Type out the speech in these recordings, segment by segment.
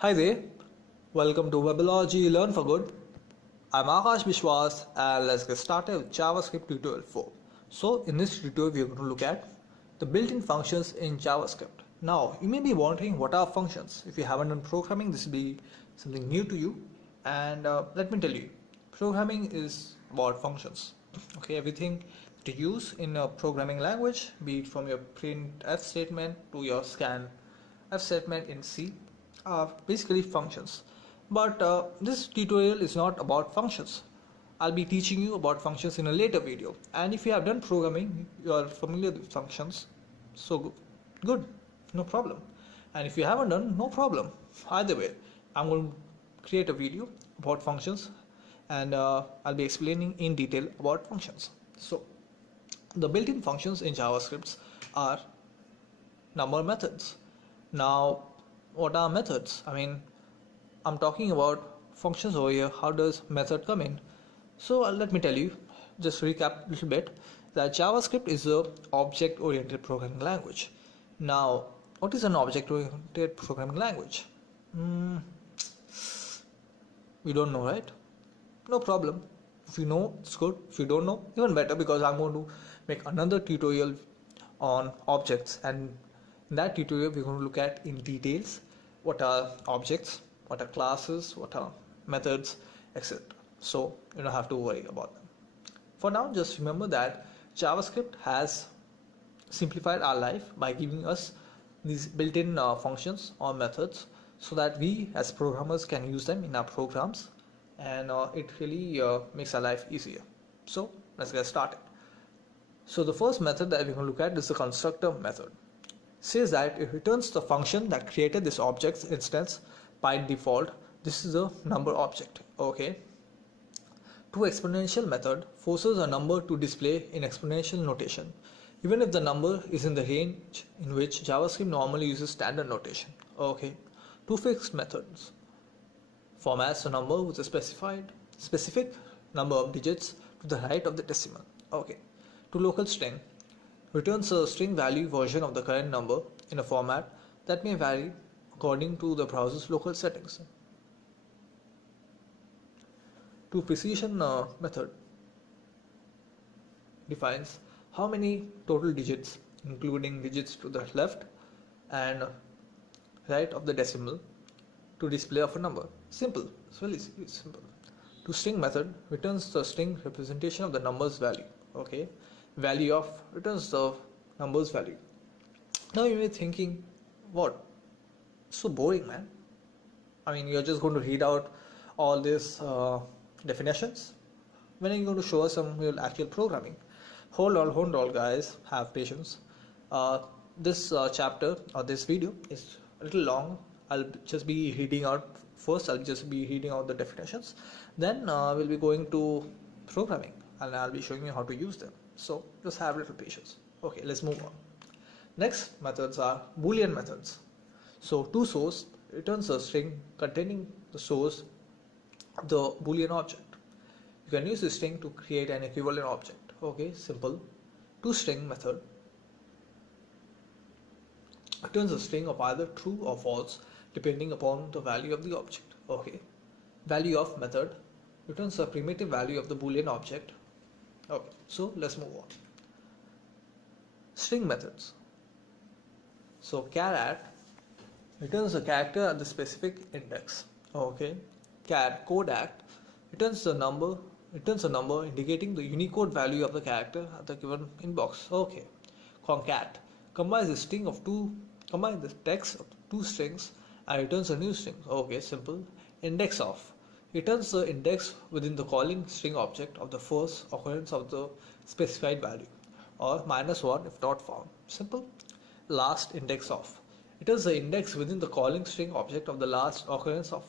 Hi there, welcome to Webology Learn for Good. I'm Aakash Biswas and let's get started with JavaScript tutorial 4. So in this tutorial we are going to look at the built-in functions in JavaScript. Now you may be wondering what are functions. If you haven't done programming, this will be something new to you, and let me tell you, programming is about functions. Okay, everything to use in a programming language, be it from your printf statement to your scanf statement in C, are basically functions. But this tutorial is not about functions. I'll be teaching you about functions in a later video, and if you have done programming, you are familiar with functions, so good, no problem. And if you haven't done, no problem. Either way, I'm going to create a video about functions, and I'll be explaining in detail about functions. So the built-in functions in JavaScript are number methods. Now what are methods? I'm talking about functions over here. How does method come in? So let me tell you, just recap a little bit, that JavaScript is a object oriented programming language. Now what is an object oriented programming language? We don't know, right? No problem. If you know, it's good. If you don't know, even better, because I'm going to make another tutorial on objects, and in that tutorial we're going to look at in details what are objects, what are classes, what are methods, etc. So you don't have to worry about them. For now, just remember that JavaScript has simplified our life by giving us these built-in functions or methods, so that we as programmers can use them in our programs, and it really makes our life easier. So let's get started. So the first method that we're going to look at is the constructor method. Says that it returns the function that created this object's instance by default. This is a number object. Okay. To exponential method forces a number to display in exponential notation, even if the number is in the range in which JavaScript normally uses standard notation. Okay. To fixed methods formats a number with a specific number of digits to the right of the decimal. Okay. To local string returns a string value version of the current number in a format that may vary according to the browser's local settings. To precision method defines how many total digits, including digits to the left and right of the decimal, to display of a number. Simple, it's really simple. To string method returns the string representation of the number's value. Okay, value of returns the number's value. Now you may be thinking, what? So boring, man. You're just going to read out all these definitions. When are you going to show us some real actual programming? Hold on, guys. Have patience. This chapter or this video is a little long. I'll just be reading out first. I'll just be reading out the definitions. Then we'll be going to programming, and I'll be showing you how to use them. So just have a little patience. Okay, let's move on. Next methods are Boolean methods. So toSource returns a string containing the source of the Boolean object. You can use this string to create an equivalent object. Okay, simple. ToString method returns a string of either true or false depending upon the value of the object. Okay. Value of method returns a primitive value of the Boolean object. Okay, so let's move on. String methods. So char@ returns a character at the specific index. Okay. Char code@ returns a number indicating the Unicode value of the character at the given inbox. Okay. Concat combines the text of two strings and returns a new string. Okay, simple. Index of returns the index within the calling string object of the first occurrence of the specified value, or -1 if not found. Simple. Last index of returns the index within the calling string object of the last occurrence of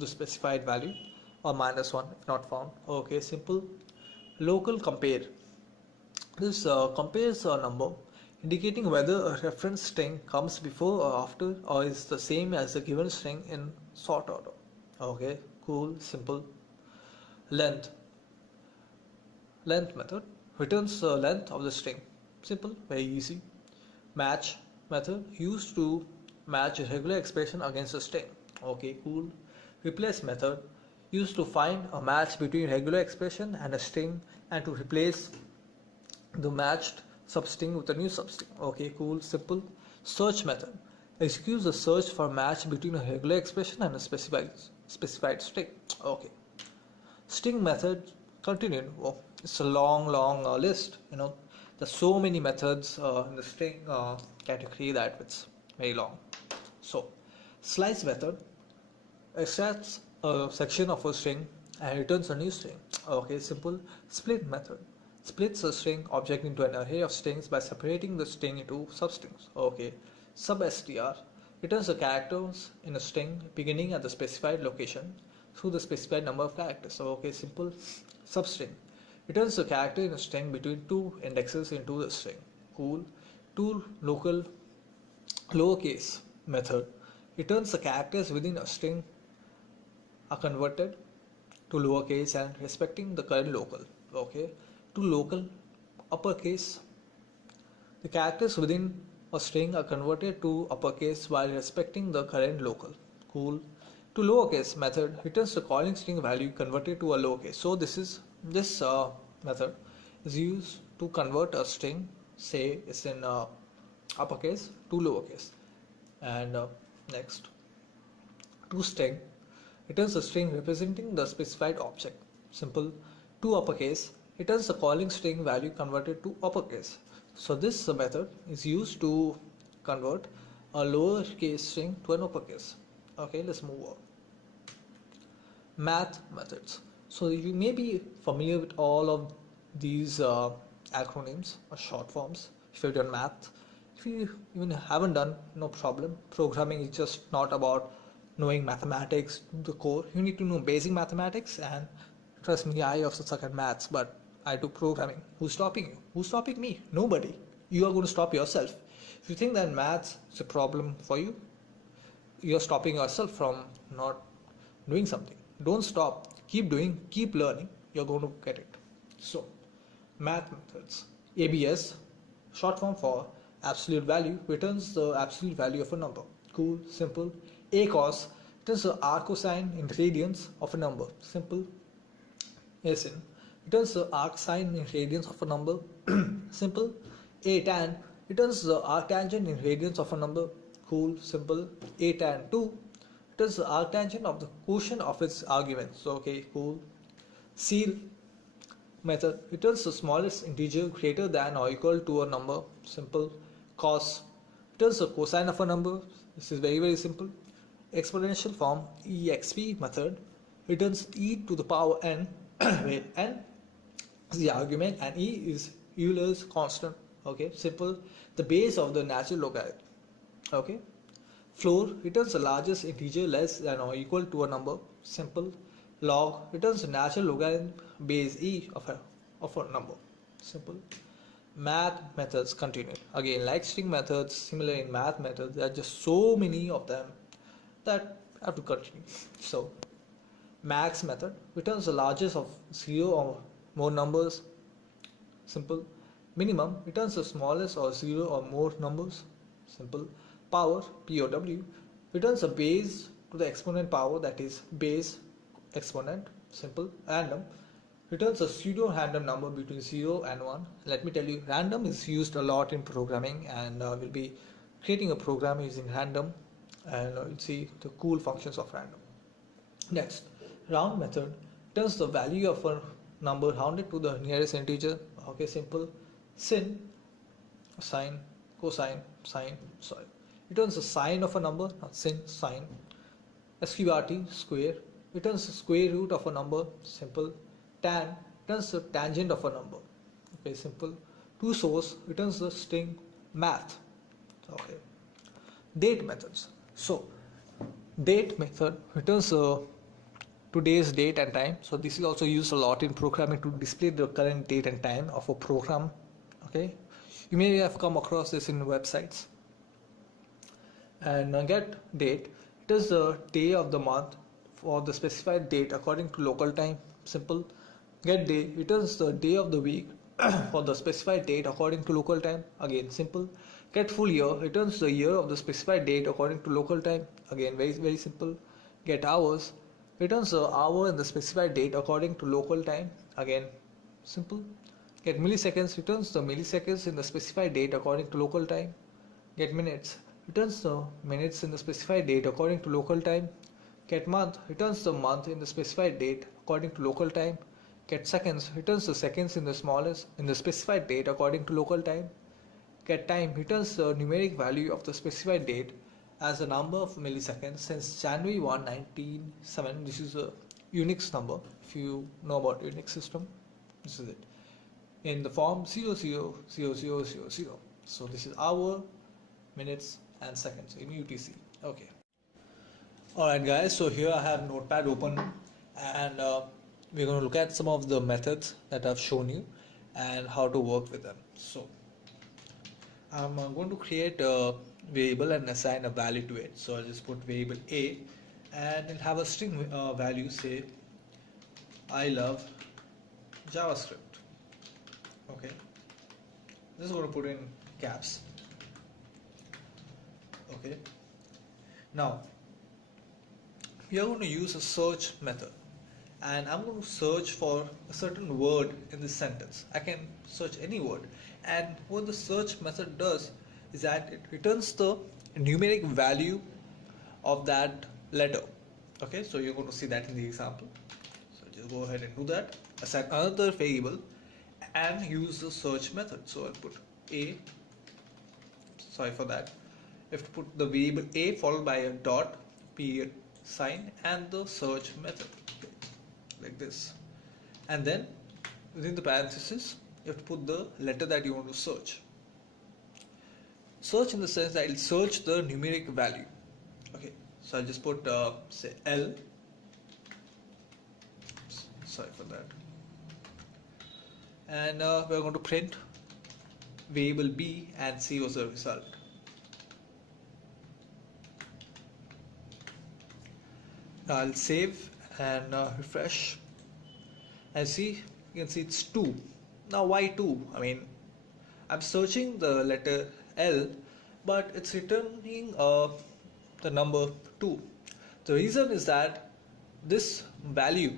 the specified value, or -1 if not found. Okay, simple. Local compare. This compares a number, indicating whether a reference string comes before or after, or is the same as the given string in sort order. Okay, cool, simple. Length method returns the length of the string. Simple, very easy. Match method used to match a regular expression against a string. Okay, cool. Replace method used to find a match between regular expression and a string and to replace the matched substring with a new substring. Okay, cool, simple. Search method executes a search for match between a regular expression and a specified string. Okay. String method continued. Oh, it's a long list. There's so many methods in the string category that it's very long. So, slice method extracts a section of a string and returns a new string. Okay, simple. Split method splits a string object into an array of strings by separating the string into substrings. Okay, substr returns the characters in a string beginning at the specified location through the specified number of characters. So, okay, simple. Substring returns the character in a string between two indexes into the string. Cool. Tool local lowercase method returns the characters within a string are converted to lowercase and respecting the current local. Okay. To local uppercase, the characters within a string are converted to uppercase while respecting the current local. Cool. To lowercase method returns the calling string value converted to a lowercase. So this method is used to convert a string, say it's in uppercase, to lowercase. And next, to string returns a string representing the specified object. Simple. To uppercase returns the calling string value converted to uppercase. So this method is used to convert a lowercase string to an uppercase. Okay, let's move on. Math methods. So you may be familiar with all of these acronyms or short forms if you've done math. If you even haven't done, no problem. Programming is just not about knowing mathematics to the core. You need to know basic mathematics, and trust me, I also suck at maths, but I do programming. Who's stopping you? Who's stopping me? Nobody. You are going to stop yourself. If you think that maths is a problem for you, you're stopping yourself from not doing something. Don't stop. Keep doing, keep learning. You're going to get it. So, math methods. ABS, short form for absolute value, returns the absolute value of a number. Cool, simple. Acos returns the arc cosine in radians of a number. Simple. ASIN returns the arc sine in radians of a number. Simple. Atan returns the arctangent in radians of a number. Cool, simple. Atan2 returns the arctangent of the quotient of its arguments. So, okay, cool. Ceil method returns the smallest integer greater than or equal to a number. Simple. Cos returns the cosine of a number. This is very simple. Exponential form exp method returns e to the power n, where n is the argument and e is Euler's constant. Okay, simple. The base of the natural logarithm. Okay. Floor returns the largest integer less than or equal to a number. Simple. Log returns the natural logarithm base e of a number. Simple. Math methods continue. Again, like string methods, similar in math methods, there are just so many of them that have to continue. So, max method returns the largest of 0 or more numbers. Simple. Minimum returns the smallest or 0 or more numbers. Simple. Power, POW, returns a base to the exponent power, that is base exponent. Simple. Random returns a pseudo random number between 0 and 1. Let me tell you, random is used a lot in programming, and we'll be creating a program using random, and you'll see the cool functions of random. Next, round method returns the value of a number rounded to the nearest integer. Okay, simple. Sin, sine, cosine, sine, sorry. Returns the sine of a number, not sin, sine. Sqrt, square, returns the square root of a number. Simple. Tan returns the tangent of a number. Okay, simple. To source returns the string math. Okay. Date methods. So, date method returns today's date and time. So this is also used a lot in programming to display the current date and time of a program. Okay, you may have come across this in websites. And get date, it is the day of the month for the specified date according to local time. Simple. Get day returns the day of the week for the specified date according to local time. Again, simple. Get full year returns the year of the specified date according to local time. Again, very simple. Get hours returns the hour in the specified date according to local time. Again, simple. Get milliseconds returns the milliseconds in the specified date according to local time. Get minutes returns the minutes in the specified date according to local time. Get month returns the month in the specified date according to local time. Get seconds returns the seconds in the smallest in the specified date according to local time. Get time returns the numeric value of the specified date as a number of milliseconds since January 1, 1907. This is a Unix number. If you know about Unix system, this is it. In the form 000000. So this is hour, minutes and seconds in UTC. Okay. Alright guys, so here I have Notepad open and we're going to look at some of the methods that I've shown you and how to work with them. So I'm going to create a variable and assign a value to it. So I'll just put variable A and it'll have a string value, say I love JavaScript. Okay, this is going to put in caps. Okay, now we are going to use a search method and I'm going to search for a certain word in this sentence. I can search any word, and what the search method does is that it returns the numeric value of that letter. Okay, so you're going to see that in the example. So just go ahead and do that. Assign another variable and use the search method. So I'll put a, sorry for that, you have to put the variable a followed by a dot period sign and the search method, like this, and then within the parentheses you have to put the letter that you want to search. Search in the sense that it will search the numeric value. Okay, so I'll just put say L, sorry for that, and we're going to print variable B and see what's the result. Now I'll save and refresh and see, you can see it's 2. Now why 2? I mean, I'm searching the letter L but it's returning the number 2. The reason is that this value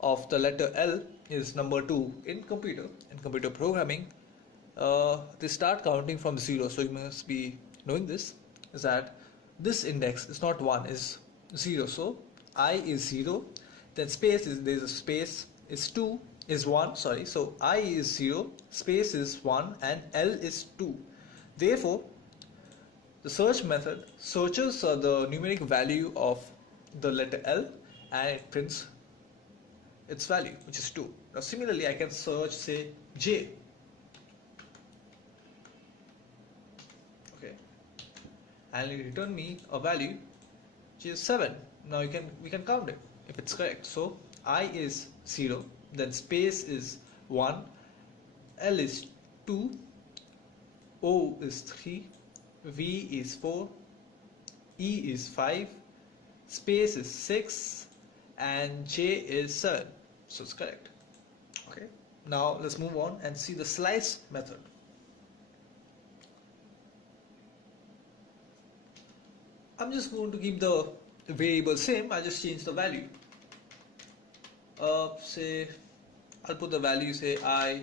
of the letter L is number 2 in computer programming. They start counting from 0, so you must be knowing this, is that this index is not 1, is 0. So I is 0, then space is, there's a space, is 2, is 1, sorry, so I is 0, space is 1 and L is 2. Therefore the search method searches the numeric value of the letter L and it prints its value, which is 2. Now similarly I can search say J. Okay, and it return me a value which is 7. Now we can count it if it's correct. So I is 0, then space is 1, L is 2, O is 3, V is 4, E is 5, space is 6 and J is 7. So it's correct. Okay, now let's move on and see the slice method. I'm just going to keep the variable same, I just change the value. Say I'll put the value, say I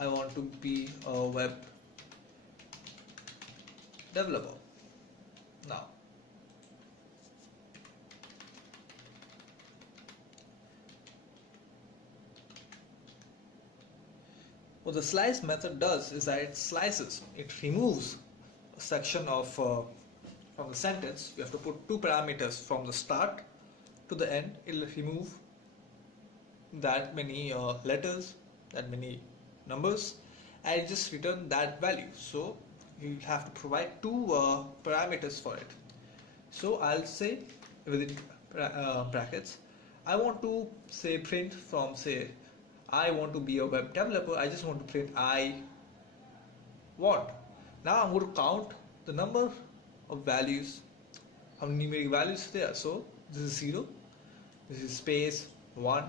want to be a web developer. Now what the slice method does is that it slices, it removes a section of from the sentence. You have to put 2 parameters from the start to the end. It will remove that many letters, that many numbers, and just return that value. So you have to provide 2 parameters for it. So I'll say within brackets, I want to say print from, say I want to be a web developer, I just want to print I want. Now I'm going to count the number of values, how many numeric values there. So this is 0, this is space 1,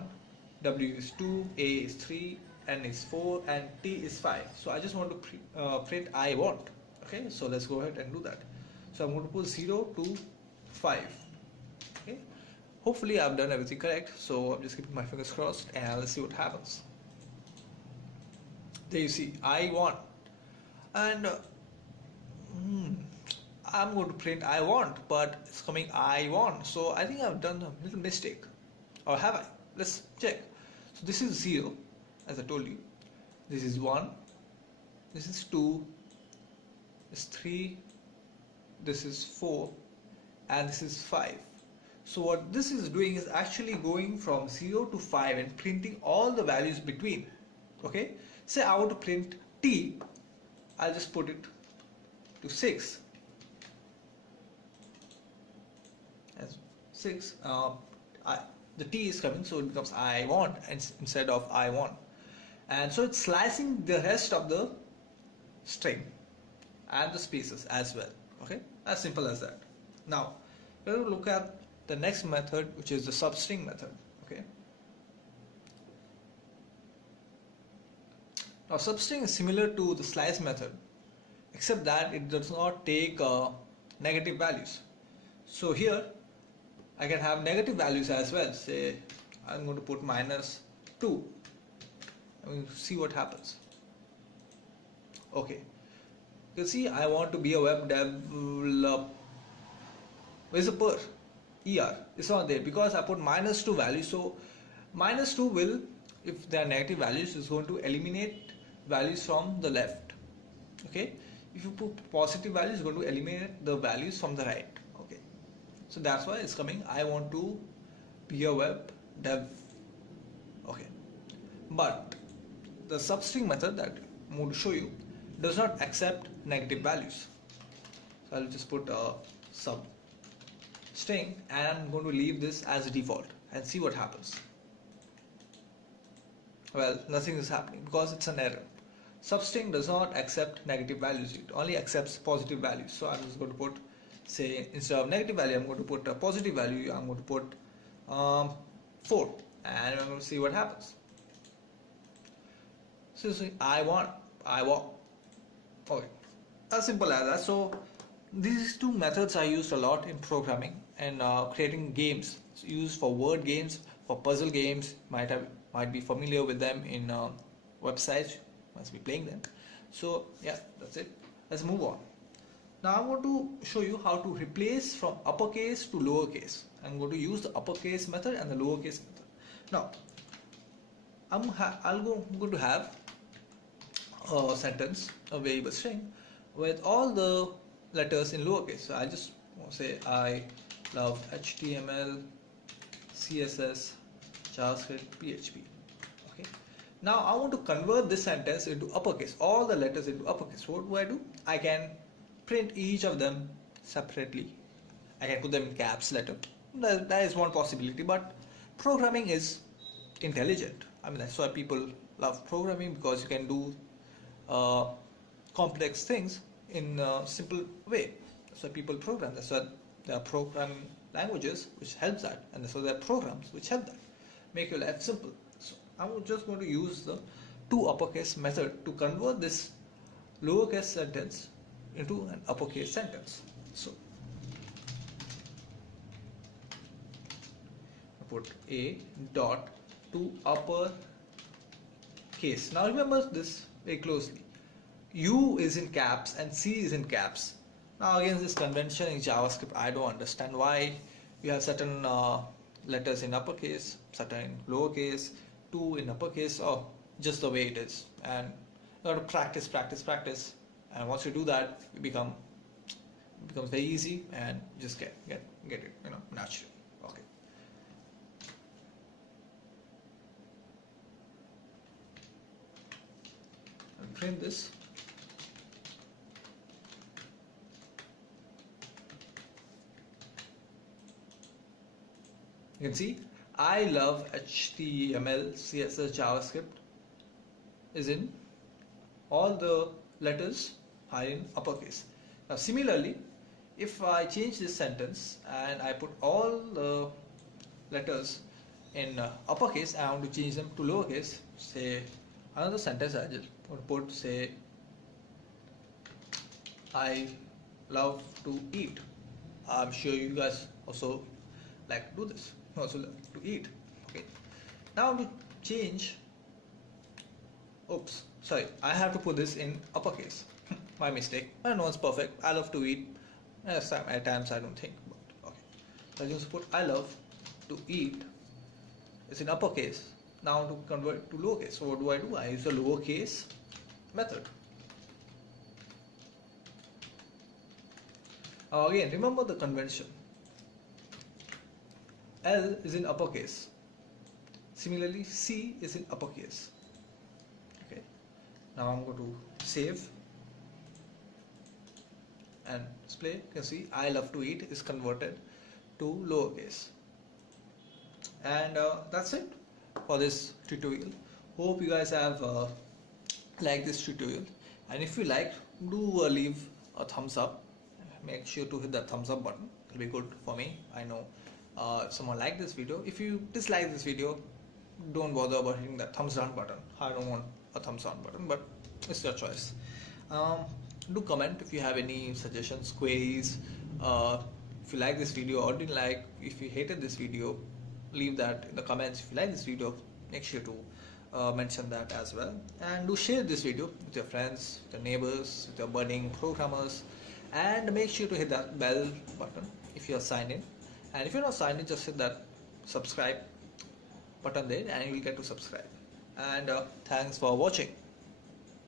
W is 2, A is 3, n is 4 and t is 5. So I just want to print I want. Okay, so let's go ahead and do that. So I'm going to put 0 to 5. Okay, hopefully I've done everything correct. So I'm just keeping my fingers crossed and let's see what happens. There you see I want, and I'm going to print I want, but it's coming I want. So I think I've done a little mistake, or have I? Let's check. So this is 0, as I told you. This is 1. This is 2. This is 3. This is 4, and this is 5. So what this is doing is actually going from 0 to 5 and printing all the values between. Okay, say I want to print t, I'll just put it to 6 as 6. The t is coming, so it becomes I want instead of I want, and so it's slicing the rest of the string and the spaces as well. Okay, as simple as that. Now we're going to look at the next method, which is the substring method. Okay, now substring is similar to the slice method, except that it does not take negative values. So here I can have negative values as well. Say I'm going to put -2. I'm going to see what happens. Okay, you can see I want to be a web developer. Where's the per? ER, it's not there because I put -2 value. So -2 will, if there are negative values, is going to eliminate values from the left. Okay, if you put positive values, it's going to eliminate the values from the right. Okay, so that's why it's coming I want to be a web dev. Okay, but the substring method that I'm going to show you does not accept negative values. So I'll just put a substring and I'm going to leave this as default and see what happens. Well, nothing is happening because it's an error. Substring does not accept negative values, it only accepts positive values. So I'm just going to put, say, instead of negative value, I'm going to put a positive value. I'm going to put 4 and I'm going to see what happens. So I want. Okay, as simple as that. So these two methods are used a lot in programming and creating games. It's used for word games, for puzzle games. Might be familiar with them in websites. Must be playing them. So yeah, that's it. Let's move on. Now I'm going to show you how to replace from uppercase to lowercase. I'm going to use the uppercase method and the lowercase method. Now I'm going to have a sentence, a variable string with all the letters in lowercase. So I just want to say I love HTML, CSS, JavaScript, PHP. Okay. Now I want to convert this sentence into uppercase, all the letters into uppercase. What do? I can print each of them separately. I can put them in caps letter. That is one possibility, but programming is intelligent. I mean, that's why people love programming, because you can do complex things in a simple way. That's why people program. That's why there are programming languages which helps that, and that's why there are programs which help that, make your life simple. So I'm just going to use the to uppercase method to convert this lowercase sentence into an uppercase sentence. So I put a dot to uppercase. Now remember this very closely. U is in caps and C is in caps. Now again, this convention in JavaScript, I don't understand why you have certain letters in uppercase, certain in lowercase, 2 in uppercase, or just the way it is. And you have to practice, and once you do that, it becomes very easy and just get it, naturally. Okay. And print this. You can see I love HTML, CSS, JavaScript is in all the letters are in uppercase. Now similarly, if I change this sentence and I put all the letters in uppercase, I want to change them to lowercase. Say another sentence I just want to put, say, I love to eat. I'm sure you guys also like to do this. You also love to eat. Okay. Now to change, oops, sorry, I have to put this in uppercase. My mistake. I know it's perfect. I love to eat. Yes, at times I don't think, but okay. So I just put I love to eat. It's in uppercase. Now to convert to lowercase. So what do? I use the lowercase method. Again, remember the convention. L is in uppercase. Similarly, C is in uppercase. Okay. Now I'm going to save and display. You can see I love to eat is converted to lowercase. And that's it for this tutorial. Hope you guys have liked this tutorial. And if you like, do leave a thumbs up. Make sure to hit that thumbs up button. It'll be good for me. I know if someone liked this video. If you dislike this video, don't bother about hitting that thumbs down button. I don't want a thumbs down button, but it's your choice. Do comment if you have any suggestions, queries. If you like this video or didn't like, if you hated this video, leave that in the comments. If you like this video, make sure to mention that as well. And do share this video with your friends, with your neighbors, with your budding programmers. And make sure to hit that bell button if you are signed in. And if you're not signed in, just hit that subscribe button there and you will get to subscribe. And thanks for watching.